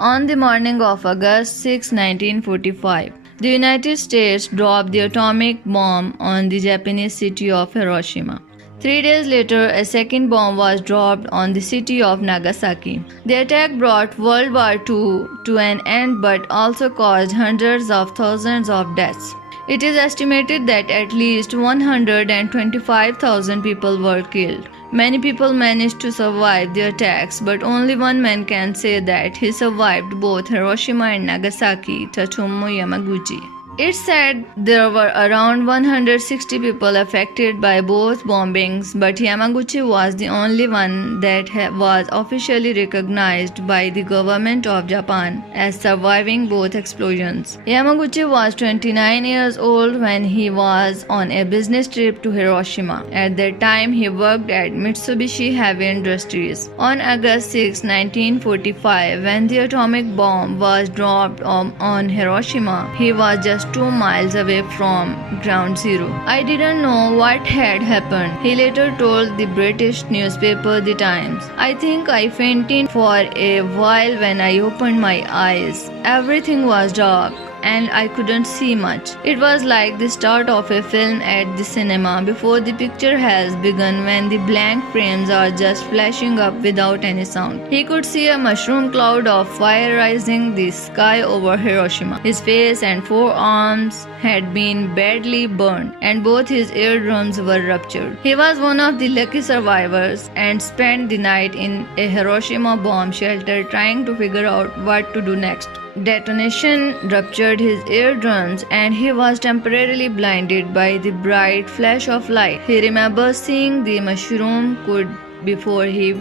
On the morning of August 6, 1945, the United States dropped the atomic bomb on the Japanese city of Hiroshima. 3 days later, a second bomb was dropped on the city of Nagasaki. The attack brought World War II to an end but also caused hundreds of thousands of deaths. It is estimated that at least 125,000 people were killed. Many people managed to survive the attacks, but only one man can say that he survived both Hiroshima and Nagasaki, Tsutomu Yamaguchi. It's said there were around 160 people affected by both bombings, but Yamaguchi was the only one that was officially recognized by the government of Japan as surviving both explosions. Yamaguchi was 29 years old when he was on a business trip to Hiroshima. At that time, he worked at Mitsubishi Heavy Industries. On August 6, 1945, when the atomic bomb was dropped on Hiroshima, he was just 2 miles away from ground zero. I didn't know what had happened, he later told the British newspaper The Times. I think I fainted for a while when I opened my eyes. Everything was dark and I couldn't see much. It was like the start of a film at the cinema before the picture has begun, when the blank frames are just flashing up without any sound. He could see a mushroom cloud of fire rising the sky over Hiroshima. His face and forearms had been badly burned and both his eardrums were ruptured. He was one of the lucky survivors and spent the night in a Hiroshima bomb shelter trying to figure out what to do next. Detonation ruptured his eardrums and he was temporarily blinded by the bright flash of light. He remembers seeing the mushroom cloud before he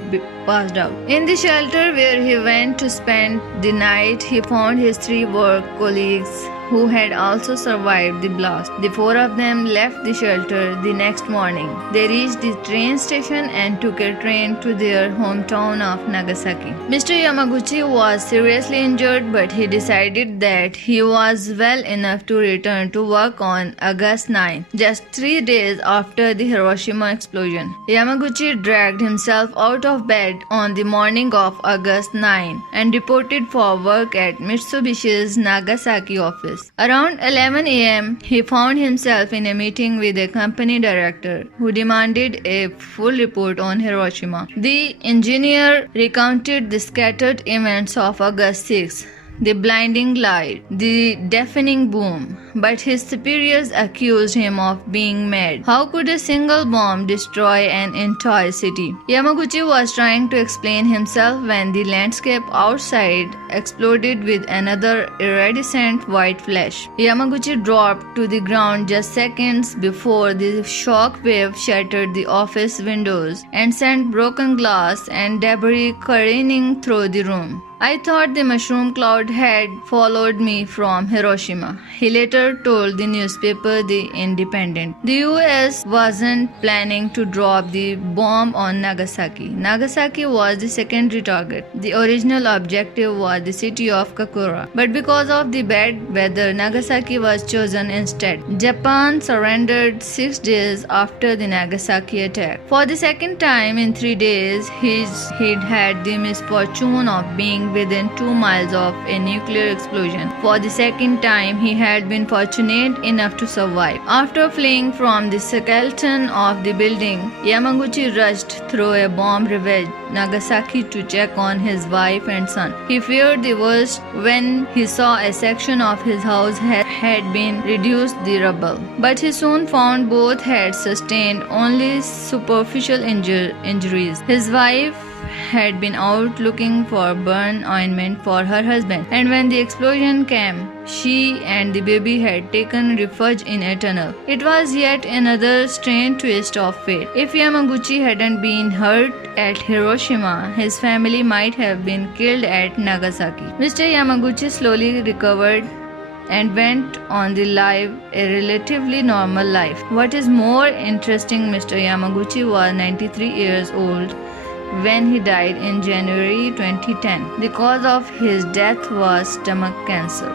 passed out. In the shelter where he went to spend the night, he found his 3 work colleagues who had also survived the blast. The 4 of them left the shelter the next morning. They reached the train station and took a train to their hometown of Nagasaki. Mr. Yamaguchi was seriously injured, but he decided that he was well enough to return to work on August 9, just 3 days after the Hiroshima explosion. Yamaguchi dragged himself out of bed on the morning of August 9 and reported for work at Mitsubishi's Nagasaki office. Around 11 a.m., he found himself in a meeting with a company director who demanded a full report on Hiroshima. The engineer recounted the scattered events of August 6, the blinding light, the deafening boom, but his superiors accused him of being mad. How could a single bomb destroy an entire city? Yamaguchi was trying to explain himself when the landscape outside exploded with another iridescent white flash. Yamaguchi dropped to the ground just seconds before the shock wave shattered the office windows and sent broken glass and debris careening through the room. I thought the mushroom cloud had followed me from Hiroshima, he later told the newspaper The Independent. The US wasn't planning to drop the bomb on Nagasaki. Nagasaki was the secondary target. The original objective was the city of Kokura. But because of the bad weather, Nagasaki was chosen instead. Japan surrendered 6 days after the Nagasaki attack. For the second time in 3 days, he'd had the misfortune of being within 2 miles of a nuclear explosion. For the second time, he had been fortunate enough to survive. After fleeing from the skeleton of the building, Yamaguchi rushed through a bomb-ravaged Nagasaki to check on his wife and son. He feared the worst when he saw a section of his house had been reduced to rubble. But he soon found both had sustained only superficial injuries. His wife had been out looking for burn ointment for her husband, and when the explosion came, she and the baby had taken refuge in a tunnel. It was yet another strange twist of fate. If Yamaguchi hadn't been hurt at Hiroshima, his family might have been killed at Nagasaki. Mr. Yamaguchi slowly recovered and went on to live a relatively normal life. What is more interesting, Mr. Yamaguchi was 93 years old when he died in January 2010. The cause of his death was stomach cancer.